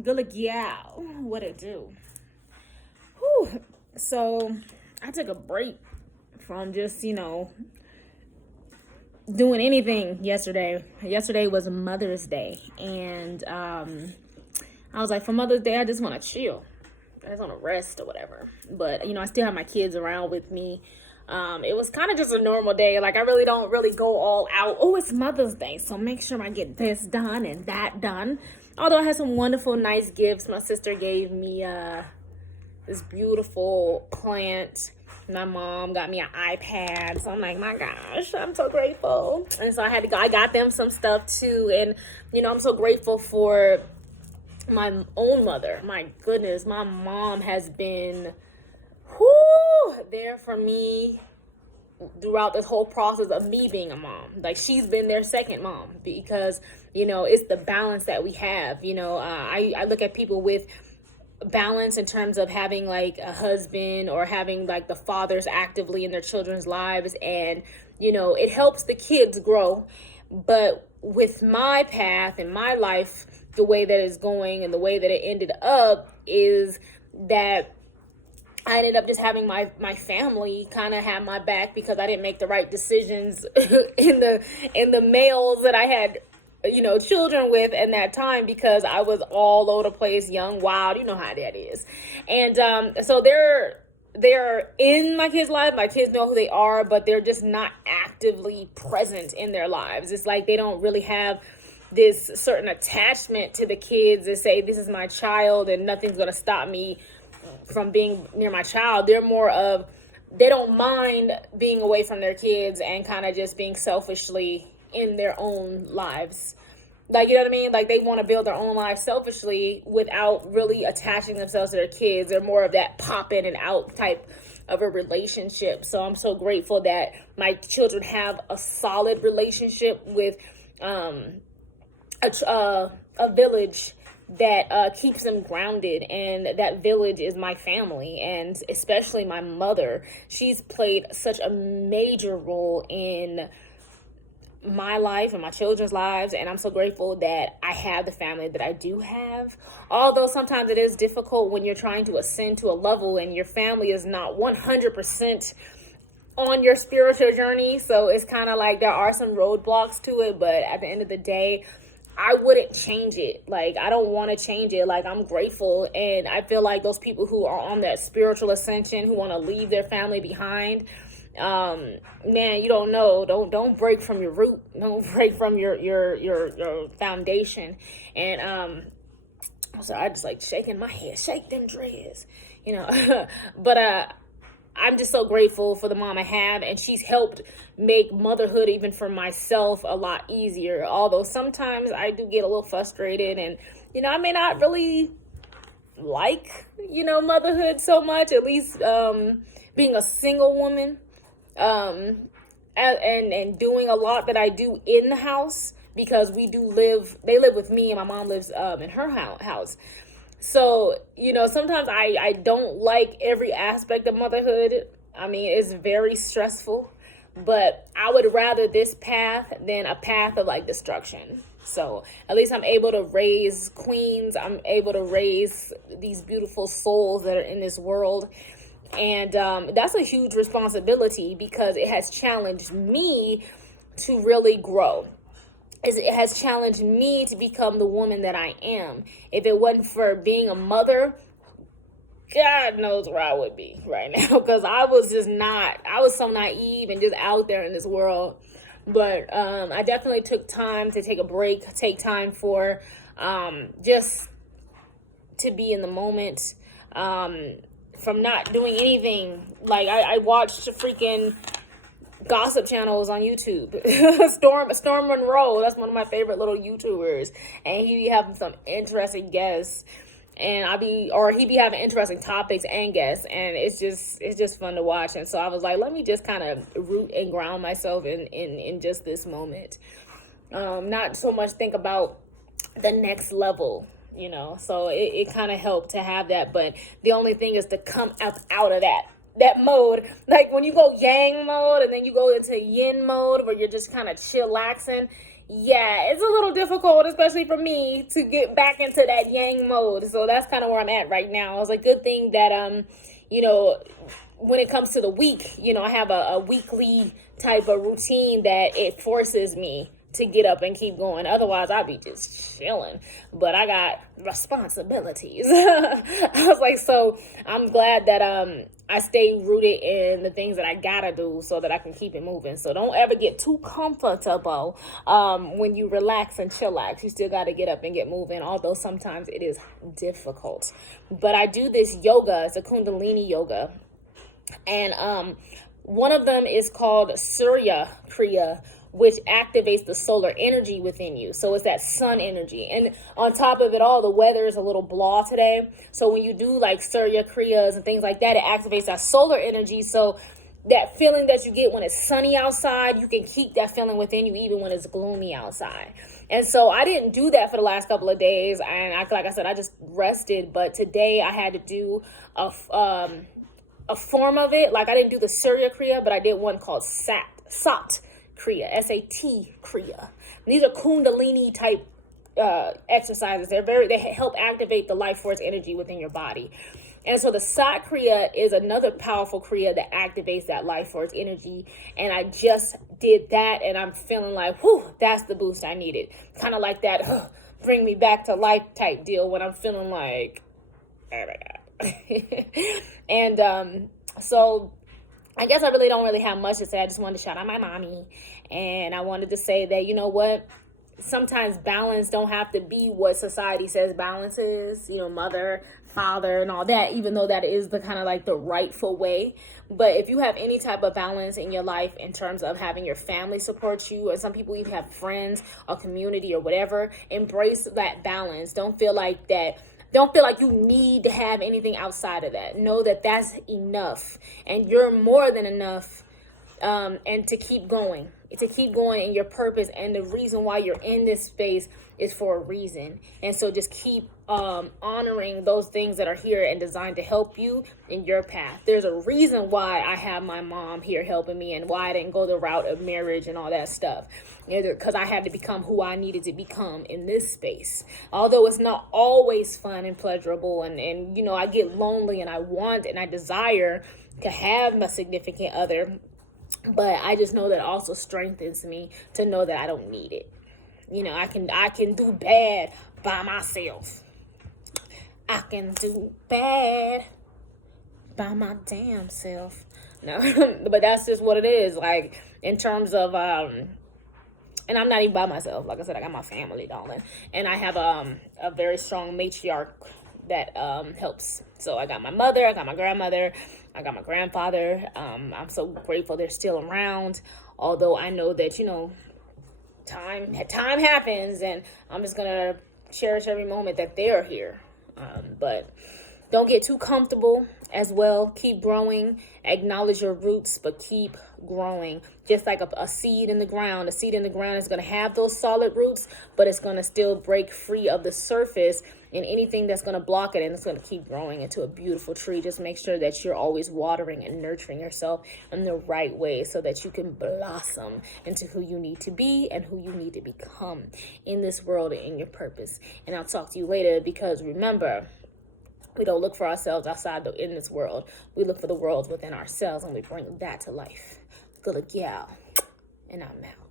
Gullah Gyal, what it do? Whew. So I took a break from just, doing anything yesterday. Yesterday was Mother's Day, and I was like, for Mother's Day, I just want to chill. I just want to rest or whatever. But, I still have my kids around with me. It was kind of just a normal day. Like, I really don't really go all out. Oh, it's Mother's Day, so make sure I get this done and that done. Although I had some wonderful, nice gifts. My sister gave me this beautiful plant. My mom got me an iPad. So I'm like, my gosh, I'm so grateful. And so I got them some stuff too. And, I'm so grateful for my own mother. My goodness, my mom has been there for me throughout this whole process of me being a mom. Like, she's been their second mom because, it's the balance that we have. I look at people with balance in terms of having like a husband or having like the fathers actively in their children's lives, and, it helps the kids grow. But with my path and my life, the way that it's going and the way that it ended up is that I ended up just having my family kind of have my back because I didn't make the right decisions in the males that I had, children with in that time, because I was all over the place, young, wild. You know how that is. And so they're in my kids' life. My kids know who they are, but they're just not actively present in their lives. It's like they don't really have this certain attachment to the kids and say, this is my child and nothing's going to stop me from being near my child. They're more of, they don't mind being away from their kids and kind of just being selfishly in their own lives. Like, you know what I mean? Like, they want to build their own lives selfishly without really attaching themselves to their kids. They're more of that pop in and out type of a relationship. So I'm so grateful that my children have a solid relationship with a village that keeps them grounded, and that village is my family, and especially my mother. She's played such a major role in my life and my children's lives, and I'm so grateful that I have the family that I do have. Although sometimes it is difficult when you're trying to ascend to a level and your family is not 100% on your spiritual journey, so it's kind of like there are some roadblocks to it, but at the end of the day, I wouldn't change it. Like, I don't want to change it. Like, I'm grateful. And I feel like those people who are on that spiritual ascension, who want to leave their family behind, man, you don't know. Don't break from your root. Don't break from your foundation. And, so I just like shaking my head, shake them dreads, but, I'm just so grateful for the mom I have, and she's helped make motherhood, even for myself, a lot easier. Although sometimes I do get a little frustrated, and, I may not really like, motherhood so much, at least being a single woman, and doing a lot that I do in the house, because they live with me, and my mom lives in her house. So, sometimes I don't like every aspect of motherhood. I mean, it's very stressful, but I would rather this path than a path of like destruction. So at least I'm able to raise queens. I'm able to raise these beautiful souls that are in this world. And that's a huge responsibility, because it has challenged me to really grow. It has challenged me to become the woman that I am. If it wasn't for being a mother, God knows where I would be right now, because I was so naive and just out there in this world. But I definitely took time to take a break, take time for just to be in the moment, from not doing anything. Like, I watched freaking gossip channels on YouTube. Storm Monroe, that's one of my favorite little YouTubers, and he be having some interesting guests, and he be having interesting topics and guests, and it's just fun to watch. And so I was like, let me just kind of root and ground myself in just this moment, not so much think about the next level, so it kind of helped to have that. But the only thing is to come out of that mode, like when you go yang mode and then you go into yin mode where you're just kind of chillaxing, yeah, it's a little difficult, especially for me, to get back into that yang mode. So that's kind of where I'm at right now. It's a good thing that you know, when it comes to the week, I have a weekly type of routine that it forces me to get up and keep going. Otherwise, I'd be just chilling. But I got responsibilities. I was like, so I'm glad that I stay rooted in the things that I gotta do so that I can keep it moving. So don't ever get too comfortable when you relax and chillax. You still gotta get up and get moving, although sometimes it is difficult. But I do this yoga. It's a Kundalini yoga. And one of them is called Surya Kriya, which activates the solar energy within you. So it's that sun energy. And on top of it all, the weather is a little blah today. So when you do like Surya Kriyas and things like that, it activates that solar energy. So that feeling that you get when it's sunny outside, you can keep that feeling within you even when it's gloomy outside. And so I didn't do that for the last couple of days. And like I said, I just rested. But today I had to do a form of it. Like I didn't do the Surya Kriya, but I did one called Sat Kriya, S-A-T Kriya. These are Kundalini type exercises. They help activate the life force energy within your body. And so the Sat Kriya is another powerful Kriya that activates that life force energy. And I just did that and I'm feeling like, whew, that's the boost I needed. Kind of like that, bring me back to life type deal when I'm feeling like, oh my God. And so I guess I really don't have much to say. I just wanted to shout out my mommy. And I wanted to say that, you know what? Sometimes balance don't have to be what society says balance is. Mother, father, and all that, even though that is the kind of like the rightful way. But if you have any type of balance in your life in terms of having your family support you, or some people even have friends or community or whatever, embrace that balance. Don't feel like you need to have anything outside of that. Know that that's enough. And you're more than enough. And to keep going in your purpose. And the reason why you're in this space is for a reason. And so just keep honoring those things that are here and designed to help you in your path. There's a reason why I have my mom here helping me and why I didn't go the route of marriage and all that stuff. Because I had to become who I needed to become in this space. Although it's not always fun and pleasurable and I get lonely and I want and I desire to have my significant other. But I just know that also strengthens me to know that I don't need it. I can do bad by myself. I can do bad by my damn self. No, but that's just what it is. Like in terms of, and I'm not even by myself. Like I said, I got my family, darling. And I have a very strong matriarch that helps. So I got my mother, I got my grandmother, I got my grandfather. I'm so grateful they're still around. Although I know that, time happens and I'm just going to cherish every moment that they're here. But don't get too comfortable as well. Keep growing. Acknowledge your roots, but keep growing. Just like a seed in the ground. A seed in the ground is going to have those solid roots, but it's going to still break free of the surface and anything that's going to block it, and it's going to keep growing into a beautiful tree. Just make sure that you're always watering and nurturing yourself in the right way so that you can blossom into who you need to be and who you need to become in this world and in your purpose. And I'll talk to you later, because remember, we don't look for ourselves outside in this world. We look for the worlds within ourselves, and we bring that to life. Gullah, Gyal, and I'm out.